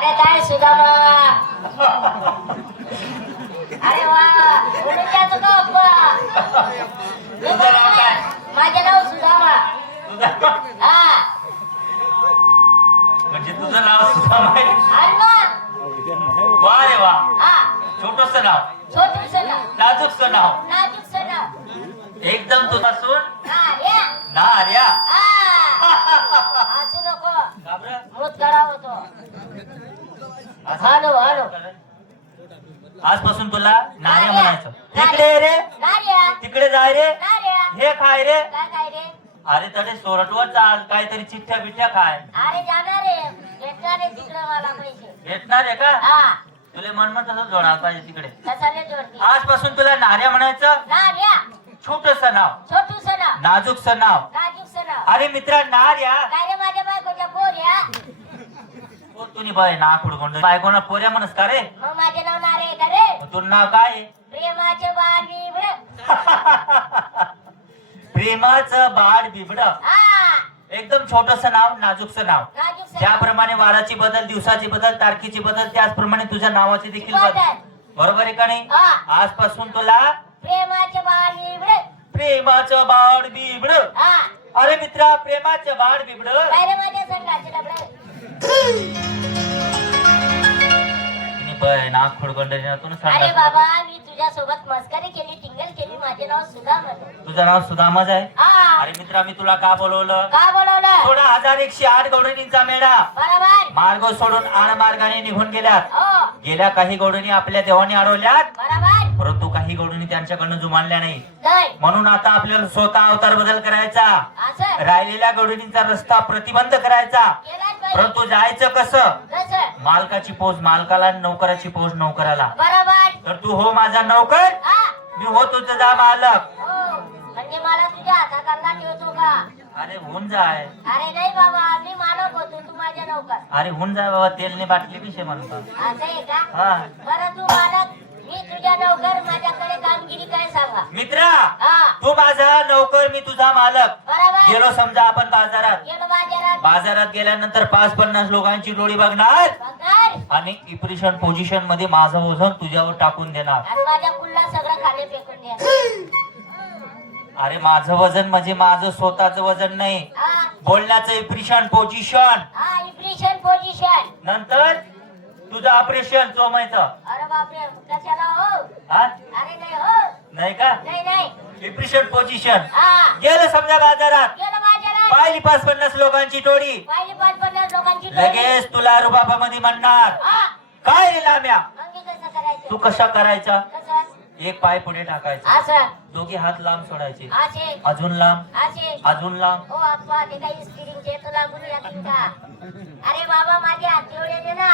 अरे काय सुदामा. अरे वा म्हणून त्याचं का अप्पा. तुझं नाव काय? माझे नाव सुदामा. हा म्हणजे तुझं नाव सुदामा आहे? आणि मग वा रे वा. हा छोटस नाव, छोटूसं नाव, नाजूकचं नाव, नाजूकसं नाव. एकदम तुझासून हा या नार्या. असू नको का बरं? मूत करा होतो. Hello hello. आजपासून तुला नार्या म्हणायचं. तिकडे ये रे, नार्या तिकडे जाय रे, नार्या. हे खाय रे. काय काय रे. अरे तडे सोरटवर चाल, काहीतरी चिठ्ठ्या बिठ्ठ्या खाय. अरे जाणार रे भेटणार रे तिकडे मला पैसे. भेटणार आहे का? हा तुला मन तसं जोडायला पाहिजे तिकडे. कसाले जोडती. आजपासून तुला नार्या म्हणायचं. नार्या छोटस नाव, छोटूसं नाव, नाजूकचं नाव. नाजूकसं नाव. अरे मित्रा नार्या. काय रे माझ्या बायकोच्या पोऱ्या. तुम्ही बाय ना खुडकोंड बायकोना पोऱ्या म्हणस का रे? मग माझे नाव नारे आहे का रे. तुझं नाव काय आहे? प्रेमाचे बाळ बिबड. प्रेमाचं बाळ बिबड. हा एकदम छोटस नाव, नाजूकचं नाव. नाजूकसं नाव. ज्याप्रमाणे वाराची बदल, दिवसाची बदल, तारखेची बदल, त्याचप्रमाणे तुझ्या नावाची देखील बदल. बदल. बरोबर आहे का नाही? हा. आजपासून तुला प्रेमाचे बाळ बिबड. प्रेमाचं बाळ बिबड. हा अरे मित्रा, प्रेमाचं बाळ बिबड. काय रे माझ्या संघाचे डबडे. नाक खुडकोंड अरे बाबा मी तुझ्या सोबत मस्करी केली, टिंगल केली. माझे नाव सुदामा. तुझं नाव सुदामाच आहे. हा अरे मित्रा, मी तुला का बोलवलं? का बोलवलं. 16,108 गवडणींचा मेळा बरोबर. मार्ग सोडून आण मार्गाने निघून गेल्यात. हो गेल्या काही गवडणी आपल्या देवाने अडवल्यात, बरोबर. परंतु काही गवडणी त्यांच्याकडनं जुमानल्या नाही. नाही म्हणून आता आपल्याला स्वतः अवतार बदल करायचा. असं राहिलेल्या गवडणींचा रस्ता प्रतिबंध करायचा. केलाच पाहिजे. परंतु जायचं कसं? कसं. मालकाची पोच मालकाला आणि नौकराची पोच नौकराला. बरोबर. तर तू हो माझा नौकर, हा मी हो तुझा मालक. हो म्हणजे मला तुझ्या हाताखालला ठेवतो का. अरे होऊन जाय. अरे नाही बाबा मी मालक होतो, तू माझ्या नौकर. अरे होऊन जाय बाबा, तेलने बाटली विषय म्हणतात. असं आहे का. हा बरं तू मालक, मी तुझ्या नौकर. माझ्याकडे कामगिरी काय सांगा. मित्रा, हा तू माझा नौकर, मी तुझा मालक. बरोबर. गेलो समजा आपण बाजारात. गेलो बाजारात. बाजारात गेल्यानंतर 5-50 लोकांची डोळी बघणार बघणार आणि इप्रेशन पोझिशन मध्ये माझं वजन तुझ्यावर टाकून देणार. आणि माझ्या कुल्ला सगळं खाली फेकून द्या. अरे माझं वजन म्हणजे माझं स्वतःचं वजन नाही, हा बोलण्याचं इप्रेशन पोझिशन. हा इम्प्रेशन पोझिशन. नंतर तुझं ऑपरेशन चोमायचं. अरे बापरे कशाला हो. हा अरे नाही हो. नाही का? नाही नाही. इप्रेशन पोझिशन. हा गेलं समजा बाजारात, गेलो बाजारात. पाहिली 5-50 लोकांची टोळी. पाहिली 5-50 लोकांची टोळी. लगेच तुला रुबाबामध्ये म्हणणार, हा काय रे लाम्या, मग मी कसं करायचं. तू कशा करायचा? कसं. एक पाय पुढे टाकायचा, असं दोघे हात लांब सोडायचे, असे अजून लांब, असे. अजून लांब. हो आप्पा ते काही स्क्रीनचे तर लागून जातील का. अरे बाबा माझे हात एवढे दे ना.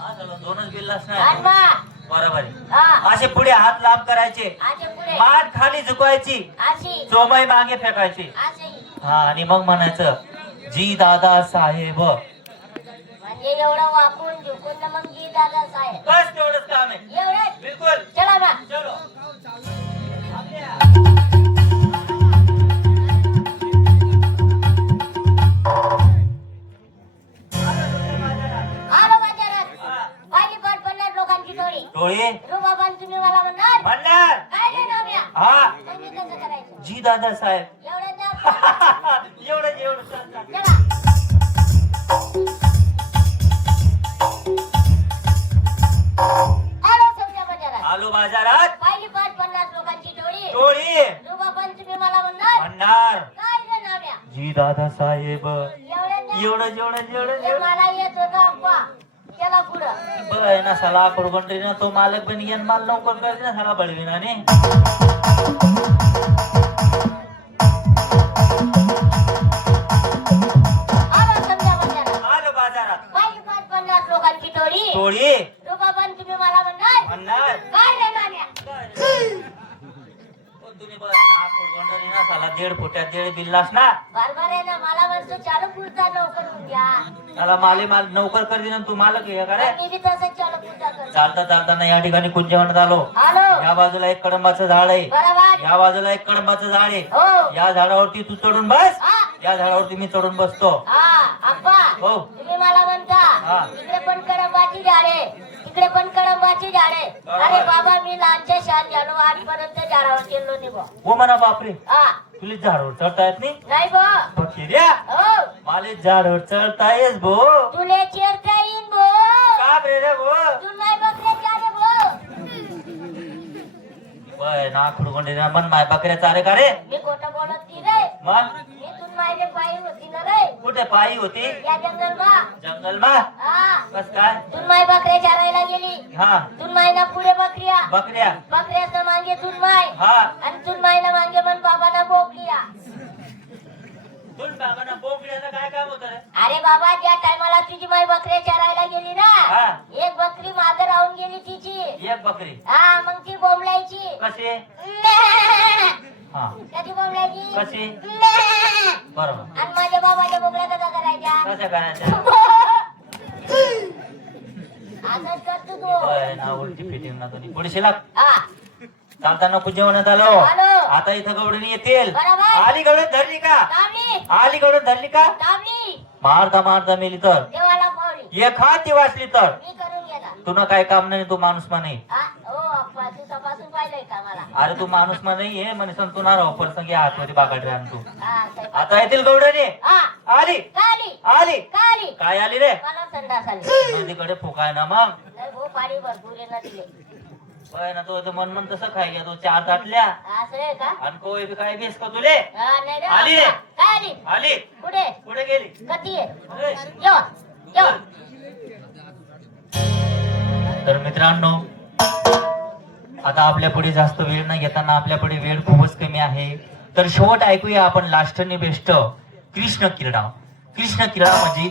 हा, चला, दोनच बिल्लास आणि नाही. मग बरोबर आहे. हा असे पुढे हात लांब करायचे, असे पुढे मान खाली झुकवायची, अशी चोमई मागे फेकायची. अशी. हा आणि मग म्हणायचं, जी दादा साहेब. म्हणजे एवढं वाकून झुकून ना मग जी दादा साहेब. बस तेवढंच काम आहे. एवढंच. बिलकुल. चला ना. चलो. आलो बाजारात. पाहिली 5-50 लोकांची टोळी. टोळी रुबाबान तुम्ही मला म्हणणार म्हणणार, काय रे नाम्या. हा मग मी कसं करायचं. जी दादा साहेब. एवढं ना. एवढं एवढं चल. चला. आलो समजा बाजारात. आलो बाजारात, पाहिली 5-50 लोकांची टोळी. टोळी रुबाबान तुम्ही मला म्हणणार म्हणणार, काय रे नाम्या. जी दादा साहेब. एवढं ना. एवढं एवढं एवढं ते मला येत होतं अप्पा. चला पुढं. बघ ना सला कुरबंडी ना तो मालक बन गेला, माल लवकर करते ना सला बळविना ने. आलो समजा बाजारात. आलो बाजारात, पाहिली 5-50 लोकांची टोळी. टोळी रुबाबान तुम्ही मला म्हणणार म्हणणार, काय रे नाम्या. तुम्ही बघ ना कुरबंडी ना सला 1.5 फुट्यात 1.5 बिल्लास ना. बरोबर आहे ना. मला म्हणतो चालू पुढचा नोकर होऊन घ्या. त्याला माले माल नौकर कर ना, तू मालक आहे का रे? मी बी तसंच चालू पुढचा करतो. चालता चालताना या ठिकाणी कुंजवनात आलो. आलो या बाजूला एक कडंबाचं झाड आहे, बरोबर. या बाजूला एक कडंबाचं झाड आहे. हो या झाडावरती तू चढून बस, हा या झाडावरती मी चढून बसतो. हा आप्पा हो तुम्ही मला म्हणता हा. इकडे पण कडंबाची झाडे, तिकडे पण कडंबाची झाडे. अरे बाबा मी लहानच्या शाळेत झालो, आजपर्यंत झाडावर गेलो नाही बा. हो म्हणा बापरे, हा तुला झाडावर चढता येत नाही? नाही बा. बकिऱ्या, हो मला झाडावर चढता येस भो. तुले चिरता येईन भो. का बेरे भो? तू नाही बकरे झाले भो. बय ना खुडगोंडे ना मन माय बकऱ्या चारे का रे? मी खोटं बोलत नाही रे. मग मी तुन मायले पायी होती ना रे, कुठे पायी होती? या जंगलमा. जंगल मा. हा कस काय? तुन माय बकऱ्या चारायला गेली. हा तुन मायना पुढे बकऱ्या, बकऱ्या. बकऱ्याचं मागे तुन माय, हा आणि तुन मायना मागे मन बाबाना बोकलिया. तुझ बाबांना बोकड्याचं काय काम होतं रे? अरे बाबा ज्या टायमाला तुझी माय बकऱ्या चारायला गेली ना, हा. एक बकरी मागे राहून गेली तिची. एक बकरी हा मग ती बोंबलायची. कशी? हा कधी बोंबलायची? कशी? बरोबर. आणि माझ्या बाबाच्या बोकड्या कसा करायच्या? कशा करायच्या? असंच करतो तू. बय ना उलटी फिटिंग ना तुम्ही पुढे शिला. हा चालताना जेवणात आलो. आलो. आता इथं गवडणी येतील. बरोबर. आली गवडण धरली का? तांबली आली गवडण धरली का? तांबली मारता मारता मेली तर देवाला पावली. एक हात ती वाचली तर मी करून गेला. तुला काय काम नाही, तू माणूस मा नाही. हा ओ अप्पा तू तपासून पाहिलंय का मला? अरे तू माणूस मा नाही आहे म्हणे तू ना राहू प्रसंगी हातमध्ये बागाड राहून तू. हा साहेब. आता येतील गवडणी. हा आली काली आली. काली काय आली रे? मला संडास आली. नदीकडे फुकाय ना मग. नाही भाऊ पाणी भरपूर आहे ना तिले. बय ना तो मन मन तसं खाय घ्या तू 4 ताटल्या असं आहे का? आणि कोई बी काय बेस का तुले? हा नाही रे आली रे. अप्पा. काय आली? आली कुठे? पुढे गेली. कधी आहे? अरे. येवा येवा. तर मित्रांनो, आता आपल्या पुढे जास्त वेळ न घेताना आपल्या पुढे वेळ खूपच कमी आहे, तर शेवट ऐकूया आपण लास्ट आणि बेस्ट कृष्ण क्रीडा. कृष्ण क्रीडा म्हणजे